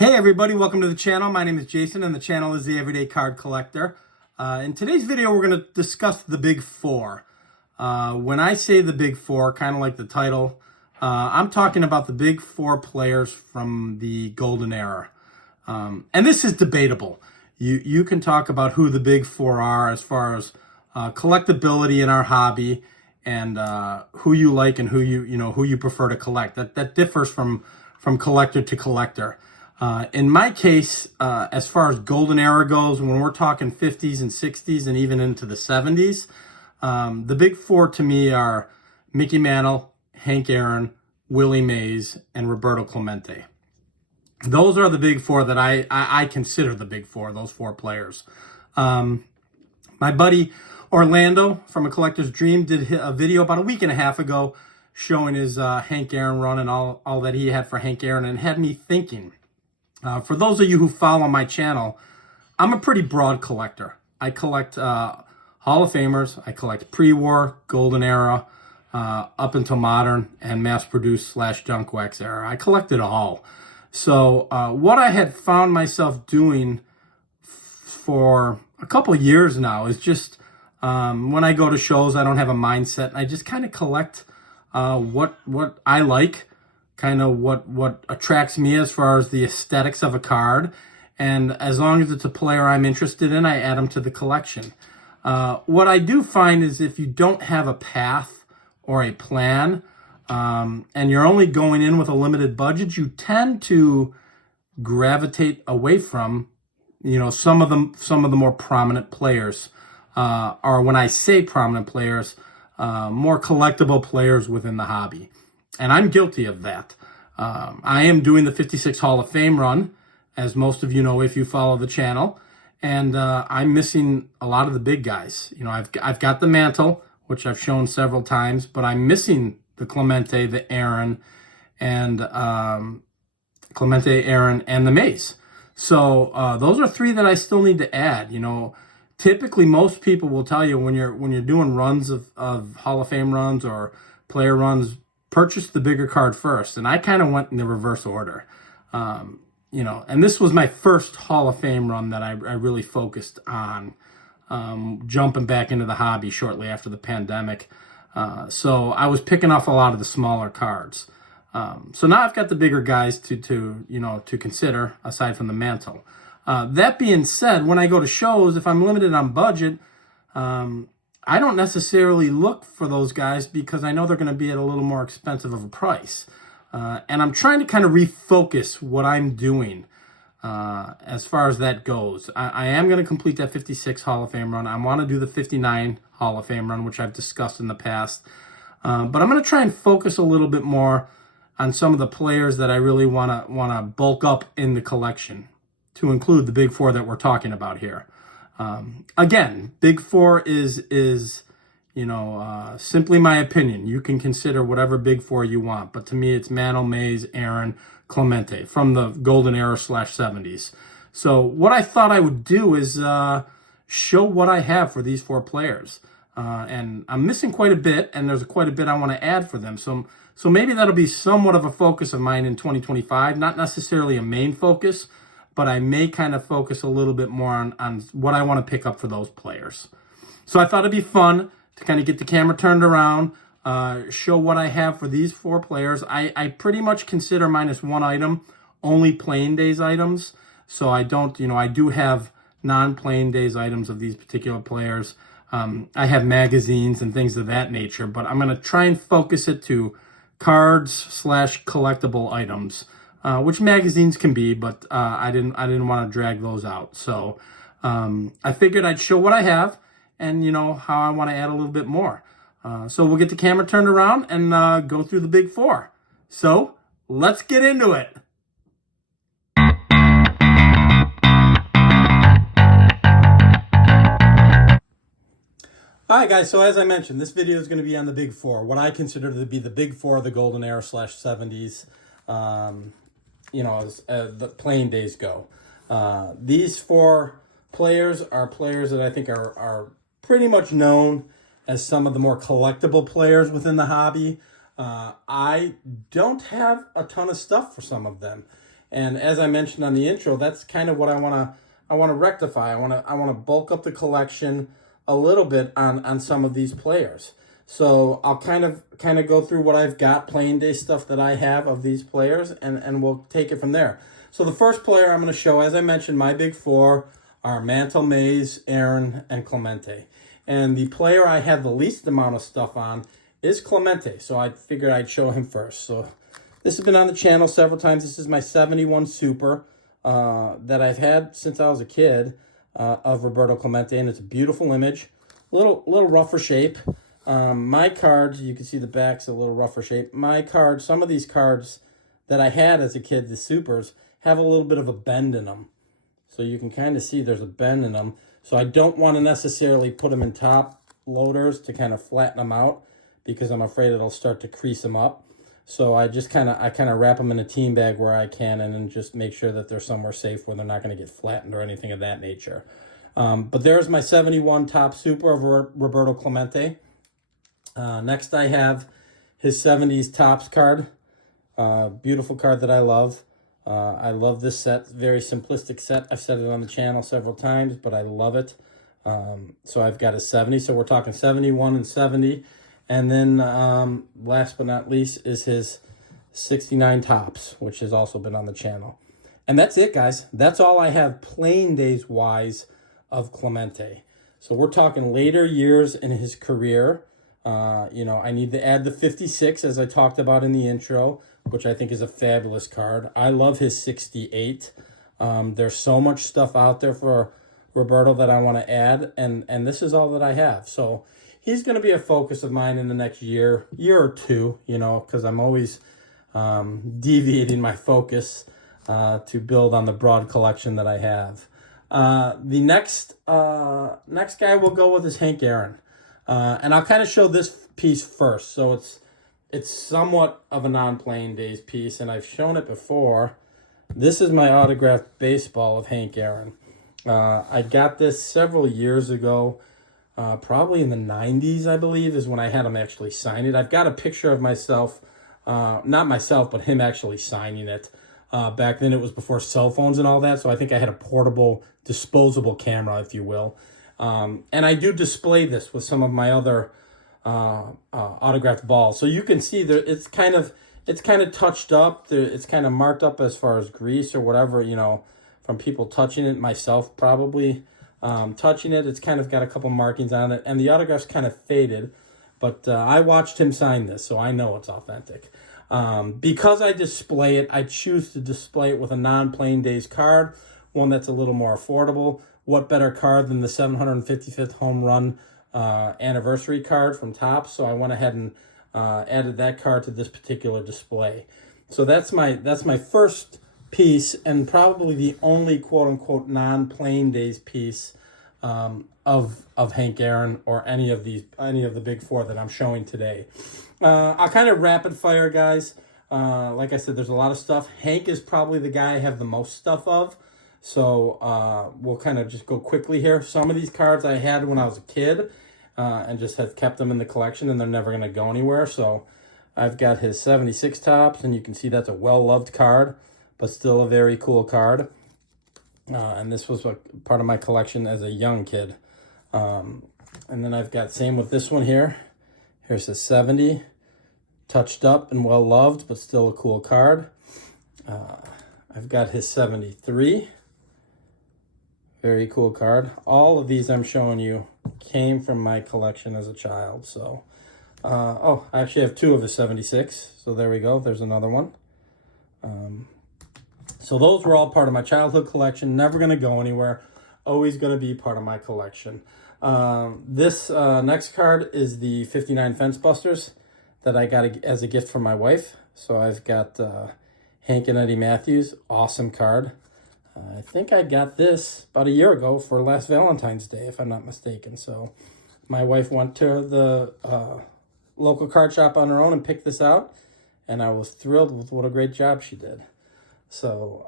Hey everybody, welcome to the channel. My name is Jason and the channel is The Everyday Card Collector. In today's video, we're going to discuss the Big Four. When I say the Big Four, kind of like the title, I'm talking about the Big Four players from the Golden Era. And this is debatable. You can talk about who the Big Four are as far as collectability in our hobby and who you like and who you prefer to collect. That differs from collector to collector. In my case, as far as Golden Era goes, when we're talking 50s and 60s and even into the 70s, the Big Four to me are Mickey Mantle, Hank Aaron, Willie Mays, and Roberto Clemente. Those are the Big Four that I consider the Big Four, those four players. My buddy Orlando from A Collector's Dream did a video about a week and a half ago showing his Hank Aaron run and all that he had for Hank Aaron, and had me thinking. For those of you who follow my channel, I'm a pretty broad collector. I collect Hall of Famers. I collect pre-war, Golden Era, up until modern, and mass-produced / junk wax era. I collect it all. So what I had found myself doing for a couple of years now is just when I go to shows, I don't have a mindset. And I just kind of collect what I like, kind of what attracts me as far as the aesthetics of a card. And as long as it's a player I'm interested in, I add them to the collection. What I do find is if you don't have a path or a plan, and you're only going in with a limited budget, you tend to gravitate away from, some of the more prominent players, or when I say prominent players, more collectible players within the hobby. And I'm guilty of that. I am doing the 56 Hall of Fame run, as most of you know if you follow the channel, and I'm missing a lot of the big guys. I've got the Mantle, which I've shown several times, but I'm missing the Clemente, the Aaron, and the Mays. So those are three that I still need to add. Typically most people will tell you when you're doing runs of Hall of Fame runs or player runs, purchase the bigger card first. And I kind of went in the reverse order. And this was my first Hall of Fame run that I really focused on, jumping back into the hobby shortly after the pandemic. So I was picking off a lot of the smaller cards. So now I've got the bigger guys to consider aside from the Mantle. That being said, when I go to shows, if I'm limited on budget, I don't necessarily look for those guys because I know they're going to be at a little more expensive of a price. And I'm trying to kind of refocus what I'm doing as far as that goes. I am going to complete that 56 Hall of Fame run. I want to do the 59 Hall of Fame run, which I've discussed in the past. But I'm going to try and focus a little bit more on some of the players that I really want to bulk up in the collection, to include the Big Four that we're talking about here. Again, Big Four is simply my opinion. You can consider whatever Big Four you want, but to me, it's Mantle, Mays, Aaron, Clemente from the Golden Era / 70s. So what I thought I would do is show what I have for these four players. And I'm missing quite a bit, and there's quite a bit I want to add for them. So maybe that'll be somewhat of a focus of mine in 2025, not necessarily a main focus, but I may kind of focus a little bit more on what I want to pick up for those players. So I thought it'd be fun to kind of get the camera turned around, show what I have for these four players. I pretty much consider minus one item only playing days items. So I don't, I do have non-playing days items of these particular players. I have magazines and things of that nature, but I'm going to try and focus it to cards / collectible items. Which magazines can be, but I didn't want to drag those out. So I figured I'd show what I have and, how I want to add a little bit more. So we'll get the camera turned around and go through the Big Four. So let's get into it. All right, guys, so as I mentioned, this video is going to be on the Big Four, what I consider to be the Big Four of the Golden Era / 70s. As the playing days go. These four players are players that I think are pretty much known as some of the more collectible players within the hobby. I don't have a ton of stuff for some of them. And as I mentioned on the intro, that's kind of what I want to rectify. I want to bulk up the collection a little bit on some of these players. So I'll kind of go through what I've got, playing day stuff that I have of these players, and we'll take it from there. So the first player I'm going to show, as I mentioned, my big four are Mantle, Mays, Aaron, and Clemente. And the player I have the least amount of stuff on is Clemente, so I figured I'd show him first. So this has been on the channel several times. This is my 71 Super that I've had since I was a kid of Roberto Clemente, and it's a beautiful image. Little rougher shape. My cards, you can see the back's a little rougher shape. My cards, some of these cards that I had as a kid, the Supers, have a little bit of a bend in them. So you can kind of see there's a bend in them. So I don't want to necessarily put them in top loaders to kind of flatten them out, because I'm afraid it'll start to crease them up. So I just kind of wrap them in a team bag where I can, and then just make sure that they're somewhere safe where they're not going to get flattened or anything of that nature. But there's my 71 top Super of Roberto Clemente. Next I have his 70s Topps card. Beautiful card that I love. I love this set. Very simplistic set. I've said it on the channel several times, but I love it. So I've got a 70. So we're talking 71 and 70. And then last but not least is his 69 Topps, which has also been on the channel. And that's it, guys. That's all I have playing days wise of Clemente. So we're talking later years in his career. I need to add the 56, as I talked about in the intro, which I think is a fabulous card. I love his 68. There's so much stuff out there for Roberto that I want to add, and this is all that I have. So he's going to be a focus of mine in the next year or two, because I'm always deviating my focus to build on the broad collection that I have. The next guy we'll go with is Hank Aaron. And I'll kind of show this piece first. So it's somewhat of a non-playing days piece, and I've shown it before. This is my autographed baseball of Hank Aaron. I got this several years ago, probably in the 90s, I believe, is when I had him actually sign it. I've got a picture of myself, not myself, but him actually signing it. Back then it was before cell phones and all that, so I think I had a portable, disposable camera, if you will. And I do display this with some of my other autographed balls. So you can see that it's kind of touched up. It's kind of marked up as far as grease or whatever, from people touching it, myself probably touching it. It's kind of got a couple markings on it, and the autograph's kind of faded. But I watched him sign this, so I know it's authentic. Because I display it, I choose to display it with a non-playing days card, one that's a little more affordable. What better card than the 755th home run anniversary card from Topps? So I went ahead and added that card to this particular display. So that's my first piece, and probably the only quote-unquote non-playing days piece of Hank Aaron, or any of the big four that I'm showing today. I'll kind of rapid fire, guys. Like I said, there's a lot of stuff. Hank is probably the guy I have the most stuff of. So we'll kind of just go quickly here. Some of these cards I had when I was a kid, and just have kept them in the collection, and they're never going to go anywhere. So I've got his 76 Topps, and you can see that's a well-loved card, but still a very cool card. And this was part of my collection as a young kid. And then I've got, same with this one here. Here's the 70, touched up and well-loved, but still a cool card. I've got his 73. Very cool card. All of these I'm showing you came from my collection as a child. So, I actually have two of his 76. So there we go. There's another one. So those were all part of my childhood collection. Never going to go anywhere. Always going to be part of my collection. This next card is the 59 Fence Busters that I got as a gift from my wife. So I've got Hank and Eddie Matthews. Awesome card. I think I got this about a year ago for last Valentine's Day, if I'm not mistaken. So my wife went to the local card shop on her own and picked this out, and I was thrilled with what a great job she did. So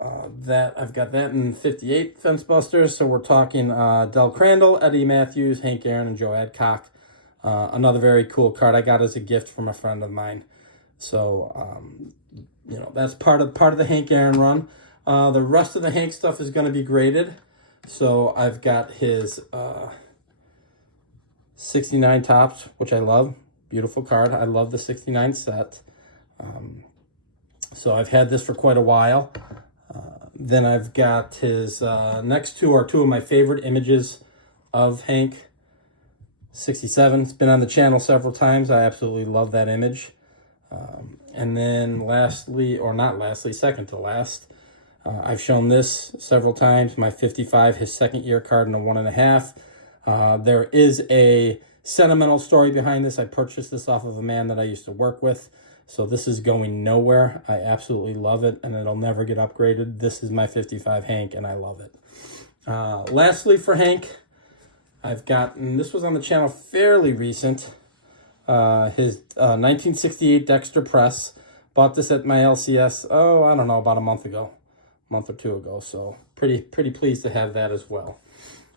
I've got that in 58 Fence Busters. So we're talking Del Crandall, Eddie Matthews, Hank Aaron, and Joe Adcock. Another very cool card I got as a gift from a friend of mine. So that's part of the Hank Aaron run. The rest of the Hank stuff is going to be graded. So I've got his 69 tops, which I love. Beautiful card. I love the 69 set. So I've had this for quite a while. Then I've got his next two are two of my favorite images of Hank. 67. It's been on the channel several times. I absolutely love that image. And then lastly, or not lastly, second to last, I've shown this several times. My 55, his second year card in a 1.5. There is a sentimental story behind this. I purchased this off of a man that I used to work with. So this is going nowhere. I absolutely love it, and it'll never get upgraded. This is my 55 Hank, and I love it. Lastly for Hank, I've gotten, this was on the channel fairly recent, his 1968 Dexter Press. Bought this at my LCS, I don't know, about a month or two ago. So pretty pleased to have that as well.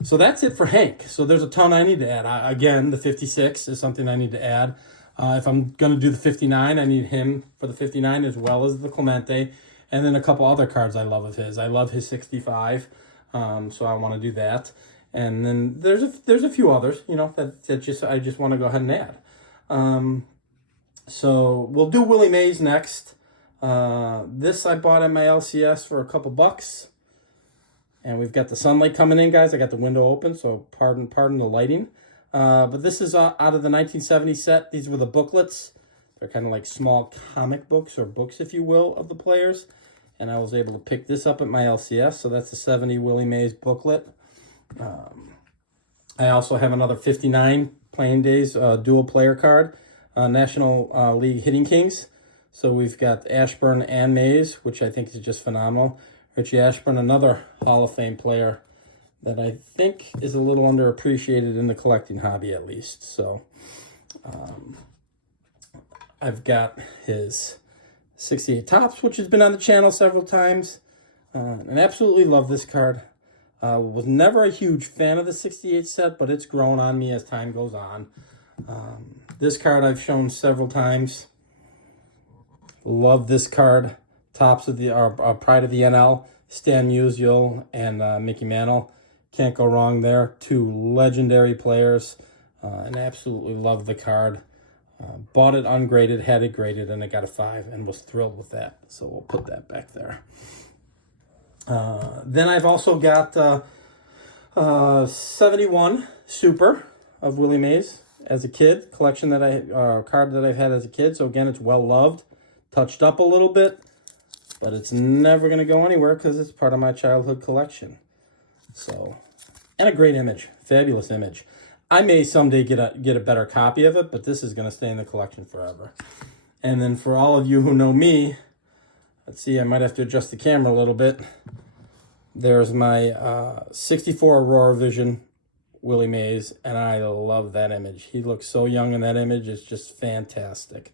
So that's it for Hank. So there's a ton I need to add. Again, the 56 is something I need to add. If I'm going to do the 59, I need him for the 59 as well as the Clemente. And then a couple other cards I love of his. I love his 65, so I want to do that. And then there's a few others, you know, that I just want to go ahead and add. So we'll do Willie Mays next. This I bought at my LCS for a couple bucks. And we've got the sunlight coming in, guys. I got the window open, so pardon the lighting. But this is out of the 1970 set. These were the booklets. They're kind of like small comic books, or books, if you will, of the players. And I was able to pick this up at my LCS. So that's the 70 Willie Mays booklet. I also have another 59 Playing Days dual player card. National League Hitting Kings. So we've got Ashburn and Mays, which I think is just phenomenal. Richie Ashburn, another Hall of Fame player that I think is a little underappreciated in the collecting hobby, at least. So I've got his 68 Tops, which has been on the channel several times, and absolutely love this card. Was never a huge fan of the 68 set, but it's grown on me as time goes on. This card I've shown several times. Love this card. Tops of the Pride of the NL, Stan Musial and Mickey Mantle. Can't go wrong there. Two legendary players, and absolutely love the card. Bought it ungraded, had it graded, and I got a 5 and was thrilled with that. So we'll put that back there. Then I've also got 71 Super of Willie Mays as a kid, collection that card that I've had as a kid. So again, it's well loved, touched up a little bit, but it's never going to go anywhere because it's part of my childhood collection. So, and a great image, fabulous image. I may someday get a better copy of it, but this is going to stay in the collection forever. And then for all of you who know me, let's see, I might have to adjust the camera a little bit. There's my 64 Aurora Vision Willie Mays, and I love that image. He looks so young in that image. It's just fantastic.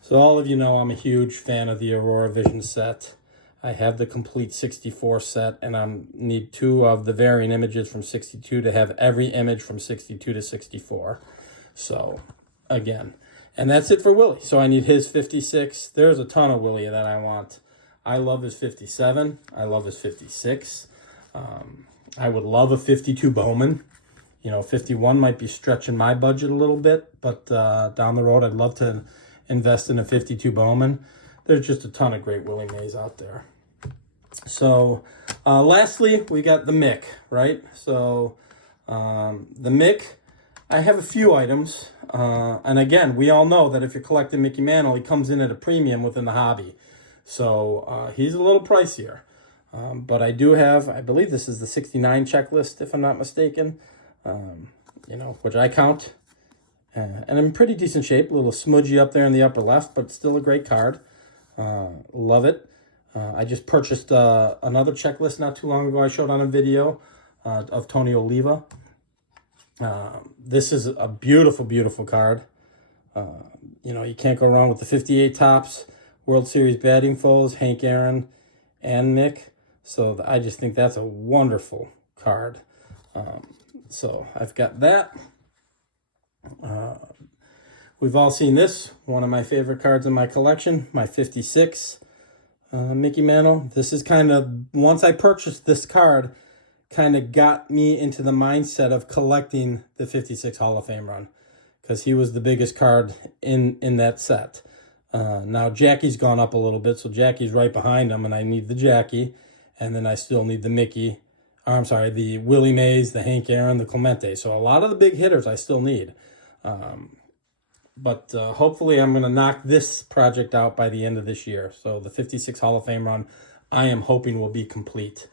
So all of you know I'm a huge fan of the Aurora Vision set. I have the complete 64 set, and I need 2 of the varying images from 62 to have every image from 62 to 64. So, again, and that's it for Willie. So I need his 56. There's a ton of Willie that I want. I love his 57. I love his 56. I would love a 52 Bowman. You know, 51 might be stretching my budget a little bit, but down the road, I'd love to invest in a 52 Bowman. There's just a ton of great Willie Mays out there. So, lastly, we got the Mick, right? So, the Mick, I have a few items. And again, we all know that if you're collecting Mickey Mantle, he comes in at a premium within the hobby. So, he's a little pricier. But I do have, I believe this is the 69 checklist, if I'm not mistaken, you know, which I count. And I'm in pretty decent shape, a little smudgy up there in the upper left, but still a great card. Love it. I just purchased another checklist not too long ago I showed on a video of Tony Oliva. This is a beautiful, beautiful card. You know, you can't go wrong with the 58 Tops, World Series batting foes, Hank Aaron and Mick. So I just think that's a wonderful card. So I've got that. We've all seen this, one of my favorite cards in my collection, my 56. Mickey Mantle. This is kind of, once I purchased this card, kind of got me into the mindset of collecting the 56 Hall of Fame run, because he was the biggest card in that set. Now Jackie's gone up a little bit, so Jackie's right behind him, and I need the Jackie, and then I still need the Mickey, or I'm sorry, the Willie Mays, the Hank Aaron, the Clemente. So a lot of the big hitters I still need. But hopefully I'm going to knock this project out by the end of this year. So the 56 Hall of Fame run, I am hoping will be complete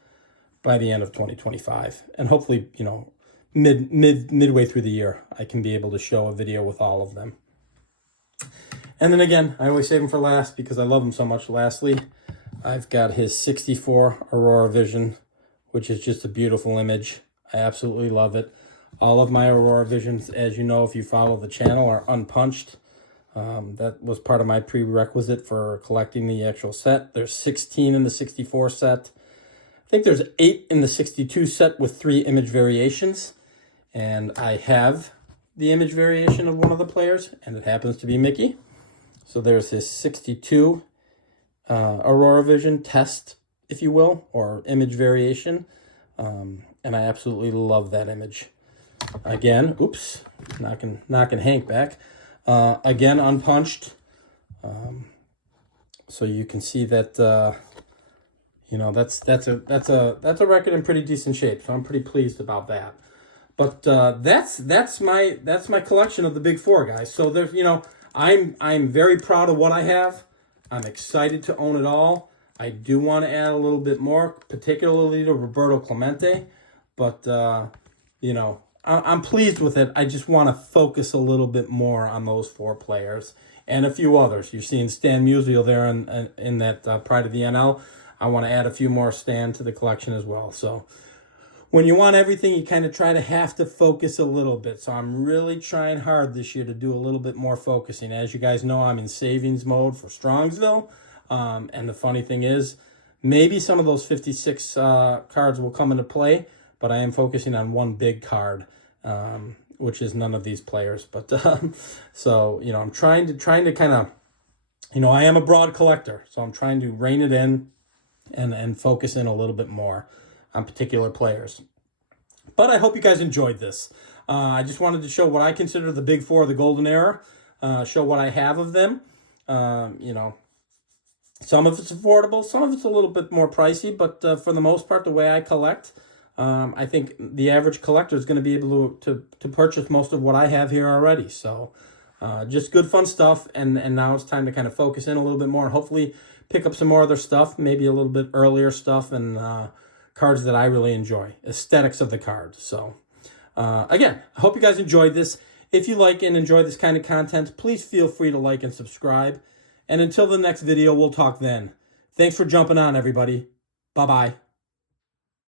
by the end of 2025. And hopefully, you know, midway through the year, I can be able to show a video with all of them. And then again, I always save them for last because I love them so much. Lastly, I've got his 64 Aurora Vision, which is just a beautiful image. I absolutely love it. All of my Aurora Visions, as you know, if you follow the channel, are unpunched. That was part of my prerequisite for collecting the actual set. There's 16 in the 64 set. I think there's 8 in the 62 set with 3 image variations. And I have the image variation of one of the players, and it happens to be Mickey. So there's his 62 Aurora Vision test, if you will, or image variation. And I absolutely love that image. Again, oops, knocking Hank back. Again, unpunched. So you can see that you know, that's a record in pretty decent shape. So I'm pretty pleased about that. But that's my collection of the big four, guys. So there's, you know, I'm very proud of what I have. I'm excited to own it all. I do want to add a little bit more, particularly to Roberto Clemente, but you know, I'm pleased with it. I just want to focus a little bit more on those 4 players and a few others. You're seeing Stan Musial there in that Pride of the NL. I want to add a few more Stan to the collection as well. So when you want everything, you kind of have to focus a little bit. So I'm really trying hard this year to do a little bit more focusing. As you guys know, I'm in savings mode for Strongsville. And the funny thing is, maybe some of those 56 cards will come into play, but I am focusing on one big card, which is none of these players. But so, you know, I'm trying to kind of, you know, I am a broad collector, so I'm trying to rein it in and focus in a little bit more on particular players. But I hope you guys enjoyed this. I just wanted to show what I consider the big 4 of the golden era, show what I have of them. You know, some of it's affordable, some of it's a little bit more pricey, but for the most part, the way I collect, I think the average collector is going to be able to purchase most of what I have here already. So just good fun stuff, and now it's time to kind of focus in a little bit more and hopefully pick up some more other stuff, maybe a little bit earlier stuff, and cards that I really enjoy, aesthetics of the card. So again, I hope you guys enjoyed this. If you like and enjoy this kind of content, please feel free to like and subscribe. And until the next video, we'll talk then. Thanks for jumping on, everybody. Bye-bye.